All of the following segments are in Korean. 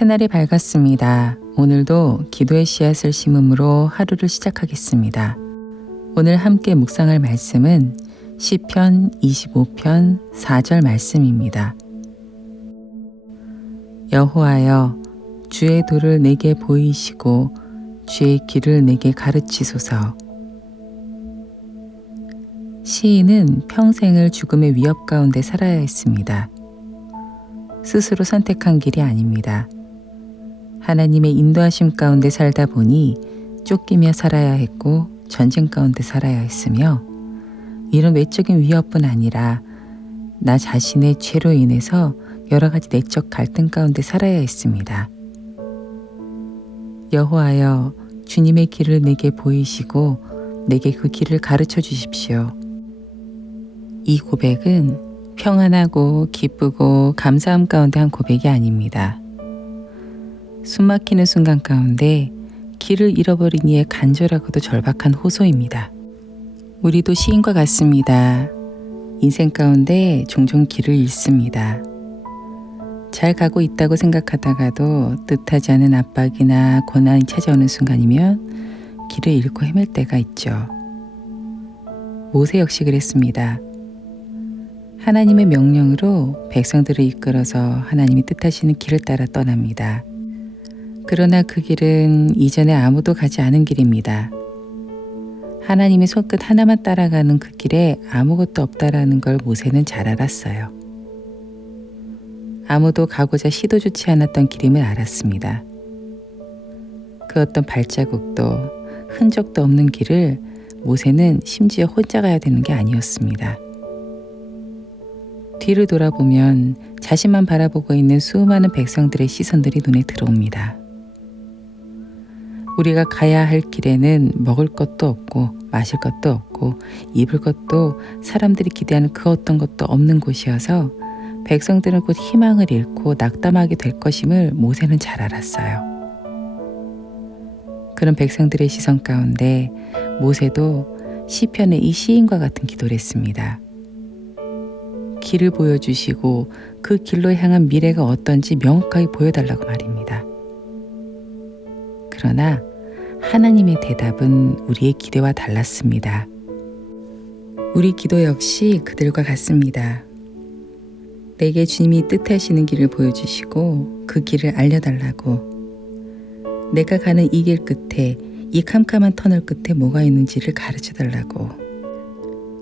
새날이 밝았습니다. 오늘도 기도의 씨앗을 심음으로 하루를 시작하겠습니다. 오늘 함께 묵상할 말씀은 시편 25편 4절 말씀입니다. 여호와여, 주의 도를 내게 보이시고 주의 길을 내게 가르치소서. 시인은 평생을 죽음의 위협 가운데 살아야 했습니다. 스스로 선택한 길이 아닙니다. 하나님의 인도하심 가운데 살다 보니 쫓기며 살아야 했고 전쟁 가운데 살아야 했으며, 이런 외적인 위협뿐 아니라 나 자신의 죄로 인해서 여러 가지 내적 갈등 가운데 살아야 했습니다. 여호와여, 주님의 길을 내게 보이시고 내게 그 길을 가르쳐 주십시오. 이 고백은 평안하고 기쁘고 감사함 가운데 한 고백이 아닙니다. 숨막히는 순간 가운데 길을 잃어버린 이의 간절하고도 절박한 호소입니다. 우리도 시인과 같습니다. 인생 가운데 종종 길을 잃습니다. 잘 가고 있다고 생각하다가도 뜻하지 않은 압박이나 고난이 찾아오는 순간이면 길을 잃고 헤맬 때가 있죠. 모세 역시 그랬습니다. 하나님의 명령으로 백성들을 이끌어서 하나님이 뜻하시는 길을 따라 떠납니다. 그러나 그 길은 이전에 아무도 가지 않은 길입니다. 하나님의 손끝 하나만 따라가는 그 길에 아무것도 없다라는 걸 모세는 잘 알았어요. 아무도 가고자 시도조차 않았던 길임을 알았습니다. 그 어떤 발자국도 흔적도 없는 길을 모세는 심지어 혼자 가야 되는 게 아니었습니다. 뒤를 돌아보면 자신만 바라보고 있는 수많은 백성들의 시선들이 눈에 들어옵니다. 우리가 가야 할 길에는 먹을 것도 없고 마실 것도 없고 입을 것도 사람들이 기대하는 그 어떤 것도 없는 곳이어서 백성들은 곧 희망을 잃고 낙담하게 될 것임을 모세는 잘 알았어요. 그런 백성들의 시선 가운데 모세도 시편의 이 시인과 같은 기도를 했습니다. 길을 보여주시고 그 길로 향한 미래가 어떤지 명확하게 보여달라고 말입니다. 그러나 하나님의 대답은 우리의 기대와 달랐습니다. 우리 기도 역시 그들과 같습니다. 내게 주님이 뜻하시는 길을 보여주시고 그 길을 알려달라고, 내가 가는 이 길 끝에, 이 캄캄한 터널 끝에 뭐가 있는지를 가르쳐달라고,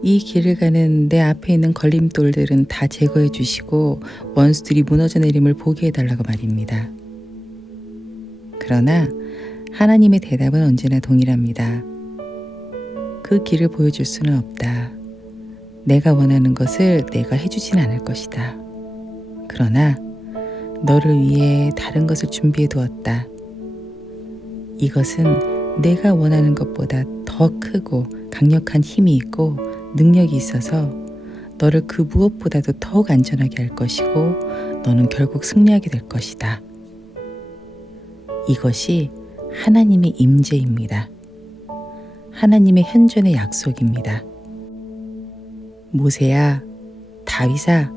이 길을 가는 내 앞에 있는 걸림돌들은 다 제거해 주시고 원수들이 무너져 내림을 보게 해달라고 말입니다. 그러나 하나님의 대답은 언제나 동일합니다. 그 길을 보여줄 수는 없다. 내가 원하는 것을 내가 해주진 않을 것이다. 그러나 너를 위해 다른 것을 준비해 두었다. 이것은 내가 원하는 것보다 더 크고 강력한 힘이 있고 능력이 있어서 너를 그 무엇보다도 더욱 안전하게 할 것이고 너는 결국 승리하게 될 것이다. 이것이 하나님의 임재입니다. 하나님의 현존의 약속입니다. 모세야, 다윗아,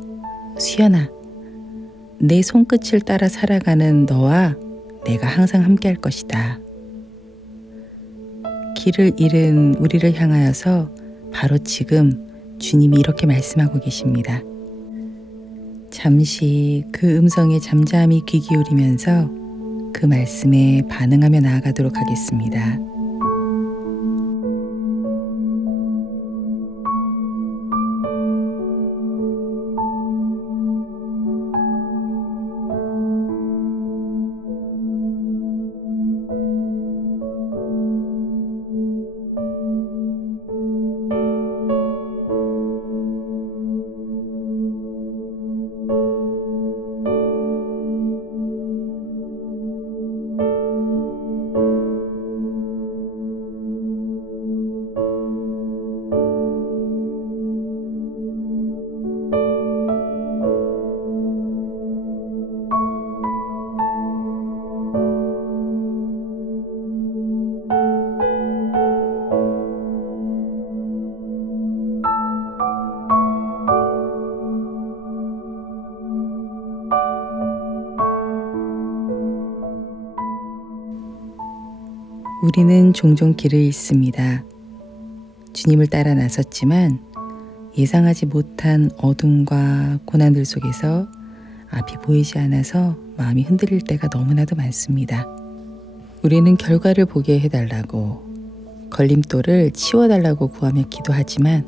수연아, 내 손끝을 따라 살아가는 너와 내가 항상 함께 할 것이다. 길을 잃은 우리를 향하여서 바로 지금 주님이 이렇게 말씀하고 계십니다. 잠시 그 음성에 잠잠히 귀 기울이면서 그 말씀에 반응하며 나아가도록 하겠습니다. 우리는 종종 길을 잃습니다. 주님을 따라 나섰지만 예상하지 못한 어둠과 고난들 속에서 앞이 보이지 않아서 마음이 흔들릴 때가 너무나도 많습니다. 우리는 결과를 보게 해달라고, 걸림돌을 치워달라고 구하며 기도하지만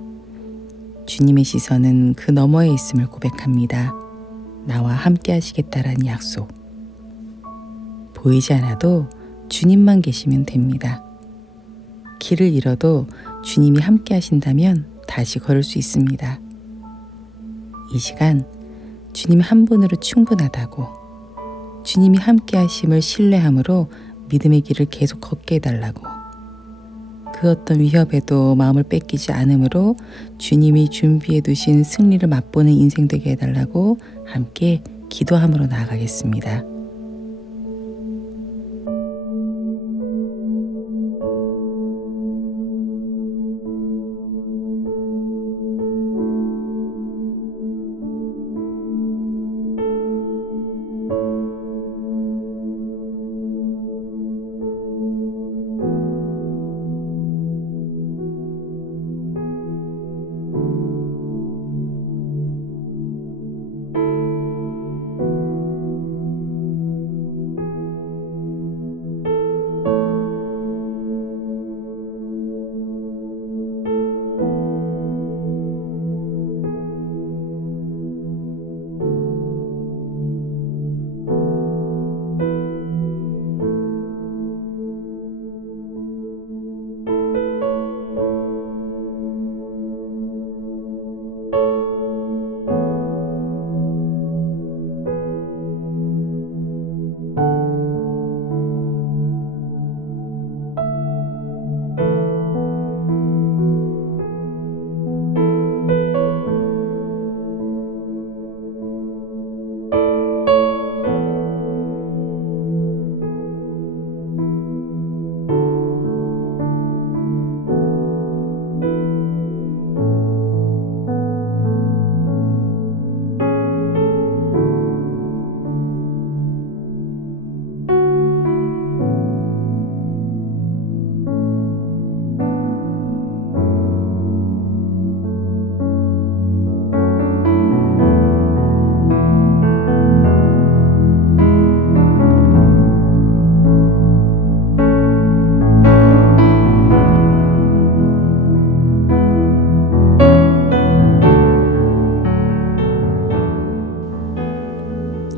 주님의 시선은 그 너머에 있음을 고백합니다. 나와 함께 하시겠다라는 약속. 보이지 않아도 주님만 계시면 됩니다. 길을 잃어도 주님이 함께 하신다면 다시 걸을 수 있습니다. 이 시간 주님이 한 분으로 충분하다고, 주님이 함께 하심을 신뢰함으로 믿음의 길을 계속 걷게 해달라고, 그 어떤 위협에도 마음을 뺏기지 않으므로 주님이 준비해 두신 승리를 맛보는 인생 되게 해달라고 함께 기도함으로 나아가겠습니다.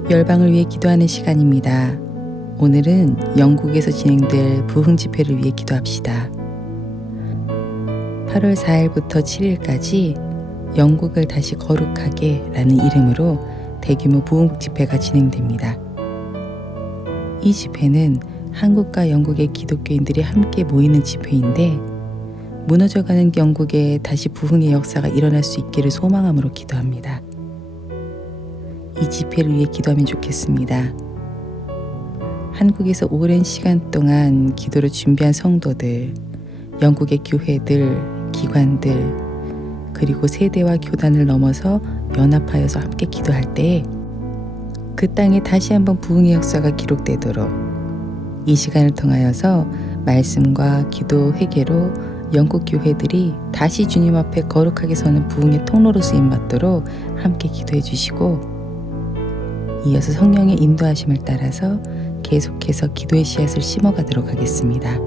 열방을 위해 기도하는 시간입니다. 오늘은 영국에서 진행될 부흥 집회를 위해 기도합시다. 8월 4일부터 7일까지 영국을 다시 거룩하게 라는 이름으로 대규모 부흥 집회가 진행됩니다. 이 집회는 한국과 영국의 기독교인들이 함께 모이는 집회인데, 무너져가는 영국에 다시 부흥의 역사가 일어날 수 있기를 소망함으로 기도합니다. 이 집회를 위해 기도하면 좋겠습니다. 한국에서 오랜 시간 동안 기도를 준비한 성도들, 영국의 교회들, 기관들, 그리고 세대와 교단을 넘어서 연합하여서 함께 기도할 때에 그 땅에 다시 한번 부흥의 역사가 기록되도록 이 시간을 통하여서 말씀과 기도, 회개로 영국 교회들이 다시 주님 앞에 거룩하게 서는 부흥의 통로로 쓰임받도록 함께 기도해 주시고, 이어서 성령의 인도하심을 따라서 계속해서 기도의 씨앗을 심어가도록 하겠습니다.